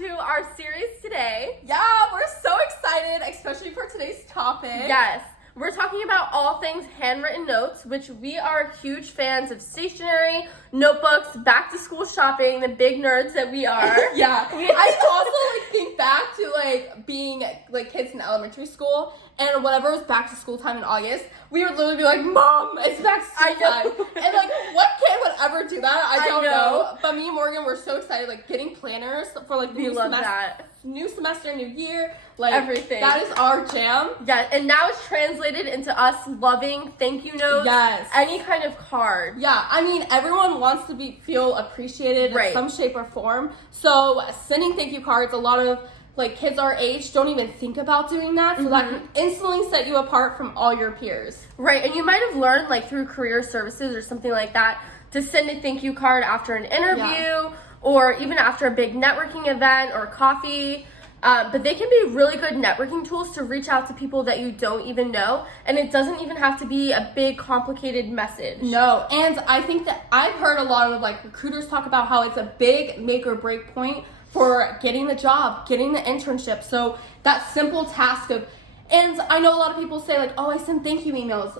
to our series today. Yeah, we're so excited, especially for today's topic. Yes, we're talking about all things handwritten notes, which we are huge fans of stationery, notebooks, back to school shopping, the big nerds that we are. Yeah, I also think back to being kids in elementary school, and whenever it was back to school time in August, we would literally be like, "Mom, it's back to school time." And what kid would ever do that? I don't know. But me and Morgan were so excited, getting planners for the new semester, new year, everything. That is our jam. Yeah, and now it's translated into us loving thank you notes. Yes. Any kind of card. Yeah, I mean, everyone wants to feel appreciated in some shape or form. So sending thank you cards, a lot of kids our age don't even think about doing that. So that can instantly set you apart from all your peers. Right, and you might have learned through career services or something like that to send a thank you card after an interview or even after a big networking event or coffee. But they can be really good networking tools to reach out to people that you don't even know. And it doesn't even have to be a big, complicated message. No, and I think that I've heard a lot of recruiters talk about how it's a big make or break point for getting the job, getting the internship. So that simple task of, and I know a lot of people say I send thank you emails.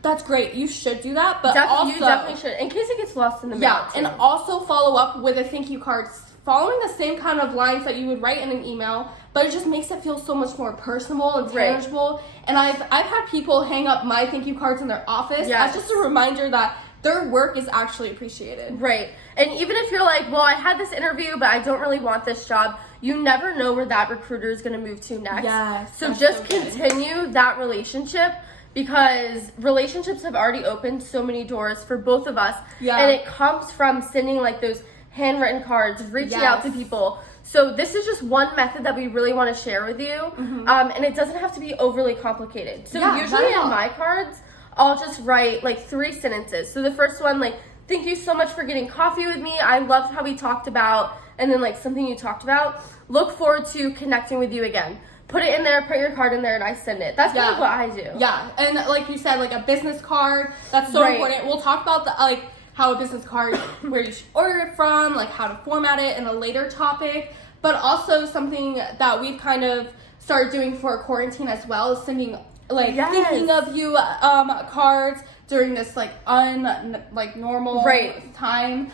That's great. You should do that, but you definitely should, in case it gets lost in the mail. Yeah, and also follow up with a thank you card, following the same kind of lines that you would write in an email, but it just makes it feel so much more personal and tangible. Right. And I've had people hang up my thank you cards in their office as just a reminder that their work is actually appreciated. Right. And even if you're I had this interview, but I don't really want this job, you never know where that recruiter is going to move to next. Yes. So just continue that relationship, because relationships have already opened so many doors for both of us. Yeah. And it comes from sending those handwritten cards, reaching out to people. So this is just one method that we really want to share with you. And it doesn't have to be overly complicated. So usually in my cards, I'll just write 3 sentences. So the first one, thank you so much for getting coffee with me. I loved how we talked about, and then something you talked about. Look forward to connecting with you again. Put it in there, put your card in there, and I send it. That's kind of what I do. Yeah, and like you said, a business card, that's so important. We'll talk about the how a business card, where you should order it from, how to format it in a later topic. But also something that we've kind of started doing for quarantine as well is sending thinking of you cards during this normal time.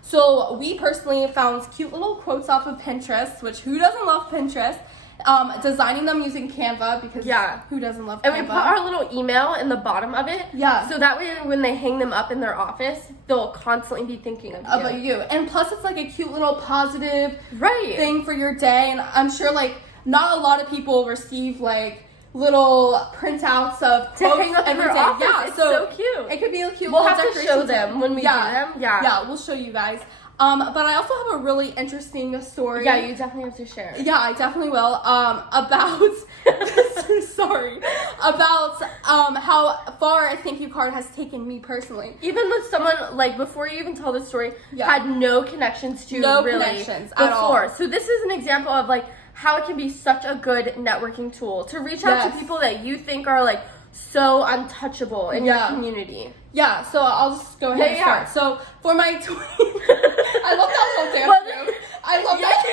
So we personally found cute little quotes off of Pinterest, which who doesn't love Pinterest? Designing them using Canva, because who doesn't love Canva? And we put our little email in the bottom of it. Yeah. So that way when they hang them up in their office, they'll constantly be thinking about you. And plus it's a cute little positive thing for your day. And I'm sure not a lot of people receive little printouts of to hang up in their office. Yeah, it's so cute. It could be a cute. We'll have to show them when we do them. Yeah, we'll show you guys. But I also have a really interesting story. Yeah, you definitely have to share. Yeah, I definitely will. About how far a thank you card has taken me personally. Even with someone before you even tell the story, had no connections to connections at all. So this is an example of how it can be such a good networking tool to reach out to people that you think are so untouchable in your community. Yeah, so I'll just go ahead and start. So for my I love that whole dance move. I love that.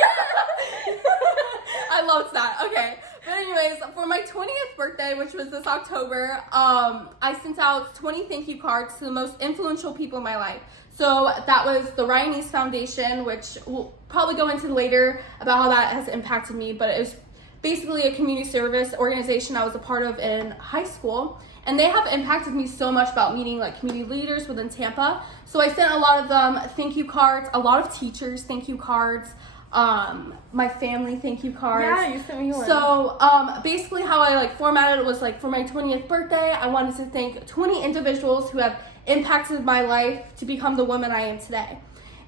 I loved that. Okay. But anyways, for my 20th birthday, which was this October, I sent out 20 thank you cards to the most influential people in my life. So that was the Ryan East Foundation, which we'll probably go into later about how that has impacted me, but it was basically a community service organization I was a part of in high school. And they have impacted me so much about meeting community leaders within Tampa. So I sent a lot of them thank you cards, a lot of teachers thank you cards, my family thank you cards. Yeah, you sent me one. So basically how I formatted it was for my 20th birthday, I wanted to thank 20 individuals who have impacted my life to become the woman I am today.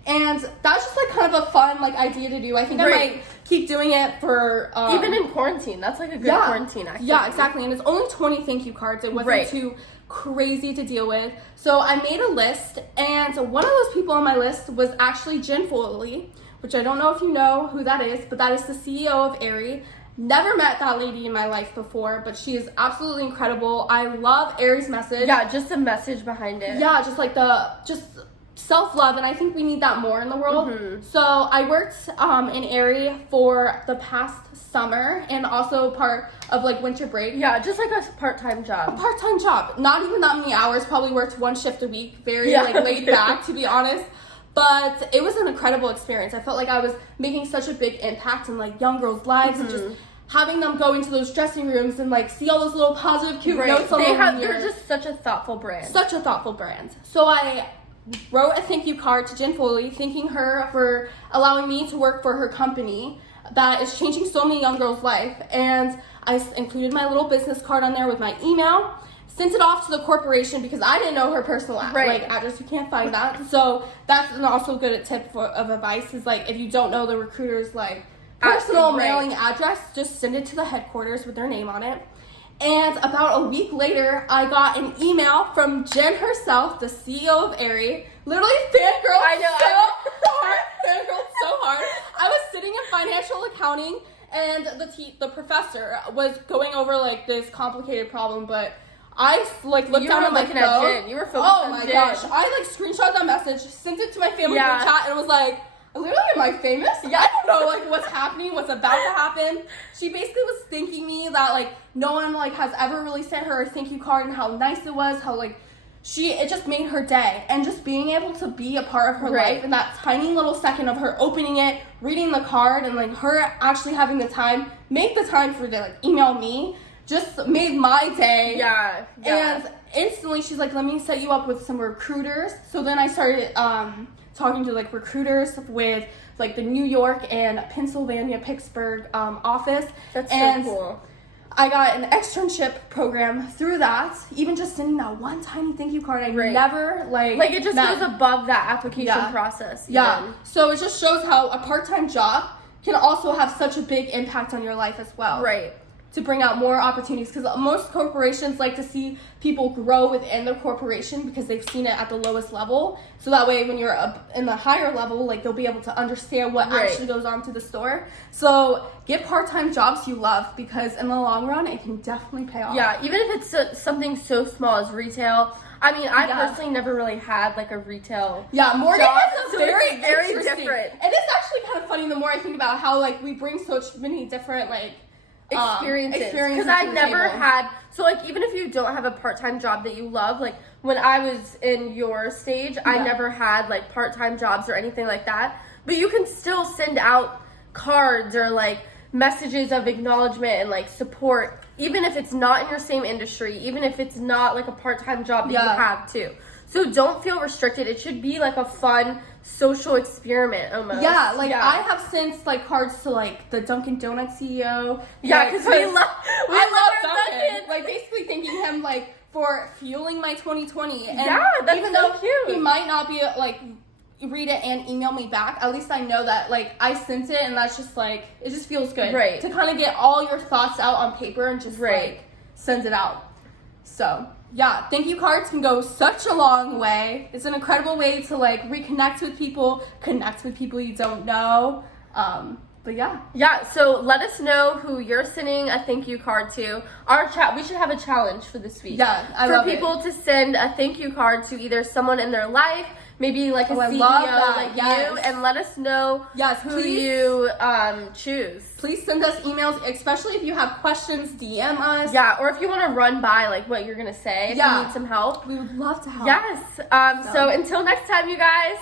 And that's just kind of a fun idea to do. I think I might keep doing it for even in quarantine. That's a good quarantine activity. Yeah, exactly. And it's only 20 thank you cards. It wasn't too crazy to deal with. So I made a list, and one of those people on my list was actually Jen Foley, which I don't know if you know who that is, but that is the CEO of Aerie. Never met that lady in my life before, but she is absolutely incredible. I love Aerie's message. Yeah, just the message behind it. Yeah, just self-love, and I think we need that more in the world. So I worked in Aerie for the past summer and also part of like winter break. Yeah, just like a part-time job. A part-time job. Not even that many hours, probably worked one shift a week. Very like laid back, to be honest. But it was an incredible experience. I felt like I was making such a big impact in like young girls' lives and just having them go into those dressing rooms and like see all those little positive cute notes on they're just such a thoughtful brand. Such a thoughtful brand. So I wrote a thank you card to Jen Foley, thanking her for allowing me to work for her company that is changing so many young girls' life. And I included my little business card on there with my email, sent it off to the corporation because I didn't know her personal address. You can't find that. So that's also a good tip of advice is like if you don't know the recruiter's like personal mailing address, just send it to the headquarters with their name on it. And about a week later, I got an email from Jen herself, the CEO of Aerie. Literally fangirled so hard. I was sitting in financial accounting, and the professor was going over like this complicated problem, but I like looked down at my phone. You were focused on Jen. Oh my gosh! I like screenshot that message, sent it to my family group chat, and was like, literally, am I famous? Yeah, I don't know, like, what's happening, what's about to happen. She basically was thanking me that, like, no one, like, has ever really sent her a thank you card and how nice it was, how, like, it just made her day. And just being able to be a part of her life and that tiny little second of her opening it, reading the card, and, like, her actually having the time, make the time for to, like, email me, just made my day. Yeah. And instantly, she's like, let me set you up with some recruiters. So then I started, talking to like recruiters with like the New York and Pennsylvania, Pittsburgh office. That's so cool. I got an externship program through that. Even just sending that one tiny thank you card, I never like it just goes above that application process. Yeah. So it just shows how a part-time job can also have such a big impact on your life as well. Right. To bring out more opportunities, because most corporations like to see people grow within their corporation because they've seen it at the lowest level. So that way, when you're up in the higher level, like they'll be able to understand what actually goes on to the store. So get part-time jobs you love because in the long run, it can definitely pay off. Yeah, even if it's something so small as retail. I mean, I personally never really had like a retail. Yeah, Morgan has a very different. And it's actually kind of funny the more I think about how like we bring so many different like experiences because I never had, so like even if you don't have a part-time job that you love, like when I was in your stage, I never had like part-time jobs or anything like that, but you can still send out cards or like messages of acknowledgement and like support, even if it's not in your same industry, even if it's not like a part-time job that you have too. So don't feel restricted. It should be like a fun social experiment almost. Yeah, like I have sent like cards to like the Dunkin' Donuts CEO. Yeah, because I love Dunkin'. Like basically thanking him like for fueling my 2020. And that's even so though cute. He might not be like read it and email me back, at least I know that like I sent it and that's just like it just feels good. Right. To kind of get all your thoughts out on paper and just like send it out. So yeah, thank you cards can go such a long way. It's an incredible way to like reconnect with people, connect with people you don't know. But yeah, so let us know who you're sending a thank you card to. We should have a challenge for this week. Yeah, for people to send a thank you card to either someone in their life, maybe like a CEO like you, and let us know who you choose. Please send us emails, especially if you have questions, DM us. Yeah, or if you want to run by like what you're gonna say, if you need some help. We would love to help. Yes. So until next time, you guys.